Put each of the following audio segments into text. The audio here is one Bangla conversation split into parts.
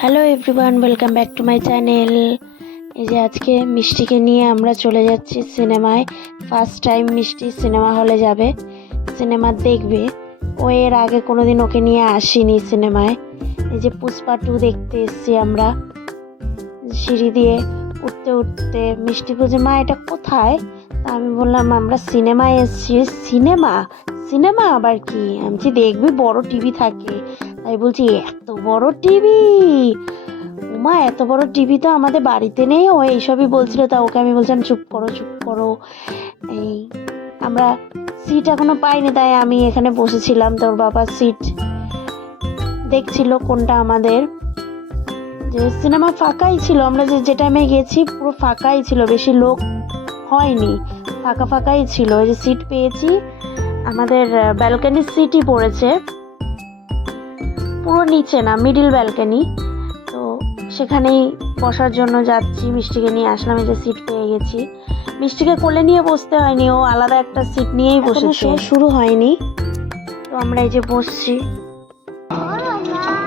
Hello everyone welcome back to my channel এই যে আজকে মিষ্টিকে নিয়ে আমরা চলে যাচ্ছি সিনেমায়। ফার্স্ট টাইম মিষ্টি সিনেমা হলে যাবে। সিনেমা দেখবে। ও এর আগে কোনো দিন ওকে নিয়ে আসিনি সিনেমায়। এই যে পুষ্পা টু দেখতে এসছি আমরা। সিঁড়ি দিয়ে উঠতে উঠতে মিষ্টি বলছে, মা, এটা কোথায়? তা আমি বললাম, আমরা সিনেমায় এসছি। সিনেমা? সিনেমা আবার কি? আমি দেখবি, বড় টিভি থাকে। তাই বলছি, এত বড় টিভি উমা, এত বড় টিভি তো আমাদের বাড়িতে নেই। ও এইসবই বলছিল, তা ওকে আমি বলছিলাম, চুপ করো চুপ করো। এই, আমরা সিট এখনও পাইনি, তাই আমি এখানে বসেছিলাম। তোর বাবার সিট দেখছিল কোনটা আমাদের। যে সিনেমা ফাঁকাই ছিল, আমরা যে যে টাইমে গেছি, পুরো ফাঁকাই ছিল, বেশি লোক হয়নি, ফাঁকা ফাঁকাই ছিল। ওই যে সিট পেয়েছি, আমাদের ব্যালকানির সিটই পড়েছে। পুরো নিচে না মিডিল ব্যালকানি তো সেখানেই বসার জন্য যাচ্ছি মিষ্টিকে নিয়ে আসলাম এই যে সিট পেয়ে গেছি মিষ্টিকে কোলে নিয়ে বসতে হয়নি ও আলাদা একটা সিট নিয়েই বসেছে শুরু হয়নি তো আমরা এই যে বসছি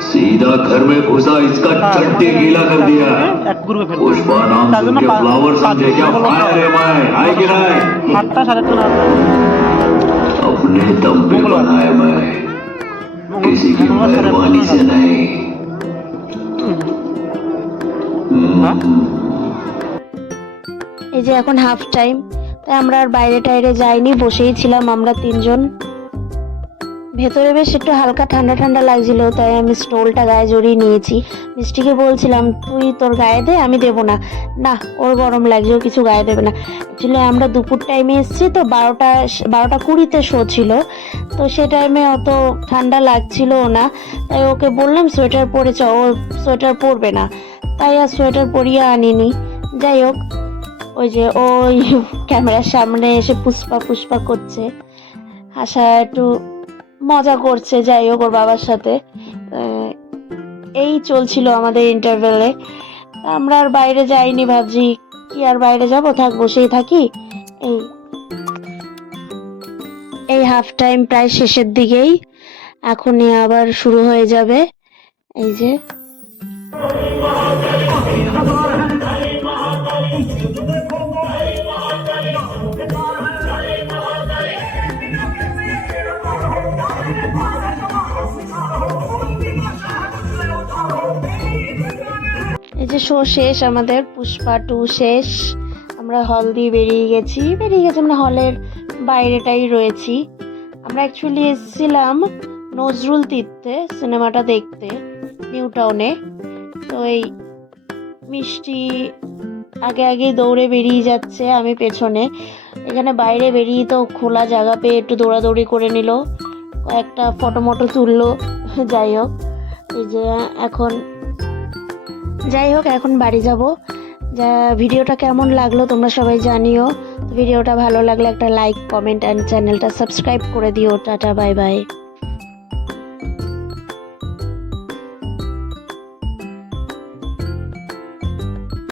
सीधा घर में घुसा इसका चट्टे गीला कर दिया এক গ্রুপে ফেলবো पुष्पा नाम তার सुन জন্য के পা- फ्लावर পাঁচ समझे क्या গুলো फायर है मैं आए कि नहीं সাতটা সাড়ে তিন হাজার अपने दम पे बनाया मैं किसी की मेहरबानी से नहीं हम्म, এই যে এখন হাফ টাইম তাই আমরা আর বাইরে টাইরে যাইনি বসেই ছিলাম আমরা তিনজন ভেতরে বেশ একটু হালকা ঠান্ডা ঠান্ডা লাগছিল তাই আমি স্টোলটা গায়ে জড়িয়ে নিয়েছি মিষ্টিকে বলছিলাম তুই তোর গায়ে দে আমি দেবো না না ওর গরম লাগছে ও কিছু গায়ে দেবে না অ্যাকচুয়ালি আমরা দুপুর টাইমে এসেছি তো বারোটা বারোটা কুড়িতে শো ছিল তো সে টাইমে অত ঠান্ডা লাগছিল না। তাই ওকে বললাম সোয়েটার পরে চ, ও সোয়েটার পরবে না। তাই আর সোয়েটার পরিয়ে আনিনি। যাই হোক, ওই যে ওই ক্যামেরার সামনে এসে পুষ্পা পুষ্পা করছে। হাসা একটু মজা করছে, যাই হোক ওর বাবার সাথে। এই চলছিল আমাদের ইন্টারভেলে আমরা আর বাইরে যাইনি ভাবছি, কি আর বাইরে যাব? থাক বসেই থাকি? এই এই হাফ টাইম প্রায় শেষের দিকেই এখনই আবার শুরু হয়ে যাবে। এই যে। এই যে শো শেষ, আমাদের পুষ্পা টু শেষ। আমরা হল দিয়ে বেরিয়ে গেছি। বেরিয়ে গেছি আমরা হলের বাইরেটাই রয়েছি। আমরা অ্যাকচুয়ালি এসেছিলাম নজরুল তীর্থে সিনেমাটা দেখতে, নিউ টাউনে। তো এই মিষ্টি আগে আগে দৌড়ে বেরিয়ে যাচ্ছে আমি পেছনে। এখানে বাইরে বেরিয়ে তো খোলা জায়গা পেয়ে একটু দৌড়াদৌড়ি করে নিল, কয়েকটা ফটো মটো তুললো, যাই হোক। এই যে এখন, যাই হোক, এখন বাড়ি যাব। ভিডিওটা কেমন লাগল তোমরা সবাই জানিও। ভিডিওটা ভালো লাগলে একটা লাইক কমেন্ট অ্যান্ড চ্যানেলটা সাবস্ক্রাইব করে দিও। Tata bye bye